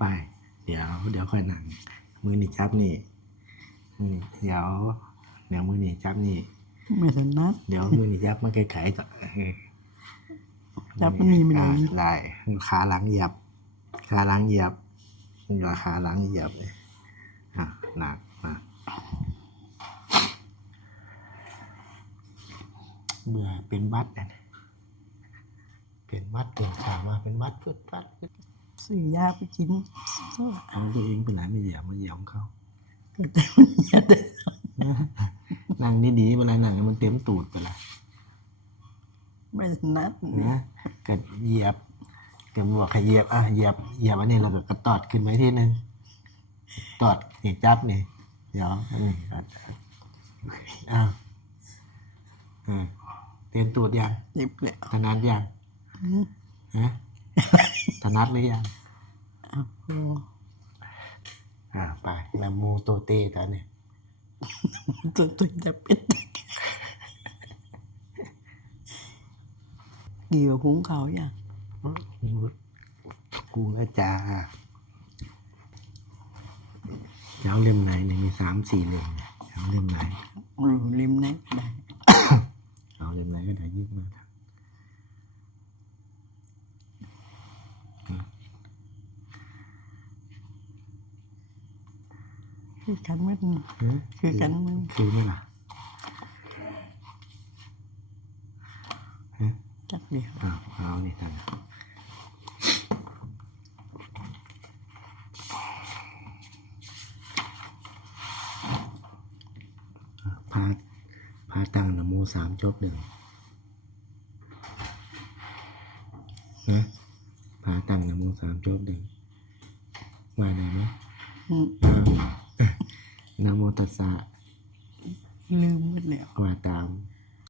ไป เดี๋ยว เดี๋ยวค่อยนั่งมือนี่จับนี่มือนี่เดี๋ยวเดี๋ยวมือนี่จับนี่ ไม่ถนัดเดี๋ยวมือนี่จับมาไกลๆต่อเออจับมันนี่ไม่ได้อะได้ขาหลังเหยียบ ขาหลังเหยียบเหยียบขาหลังเหยียบเลยอะหนักมาเบื่อเป็นวัดนะเป็นวัดตื่นเช้ามาเป็นวัดพืดวัดพืด ซื้อยาไปกินโซ่เอาตัวเองไปไหนไม่เหยียบมาเหยียบของเขาก็แต่มันอย่าได้นั่งดีๆเวลานั่งมันเต็มตูดไปละไม่ถนัดนะเกิดเหยียบเกิดบอกให้เหยียบอะเหยียบเหยียบอันนี้เราก็กระตอดขึ้นไว้ทีนึงตอดนี่จับนี่เดี๋ยวอันนี้ก็อ้าวอ่าเต็มตูดยังเจ็บแล้วถนัดยังอืมฮะ ถนัดหรือยังเอาพออ่าไปนามูโตเตตอนนี้ตัวตัวจะเป็นเกี่ยวหุงเขาวอย่างกูอาจาเดี๋ยวเล่มไหนเนี่ยมีสามสี่เล่มเนี่ยเอาเล่มไหนรูริมไหนก็ได้ เอาเล่มไหนก็ได้ยืดมาครับ คือกันมันฮะคือกันมันคือไหมล่ะฮะจักเดียวเอาเอานี่ท่านพาพาตั้งนะโมสามจบหนึ่งนะพาตั้งนะโมสามจบหนึ่งว่าไหนไหมอืมนะ นะโมตัสสะลืมหมดแล้วว่าตาม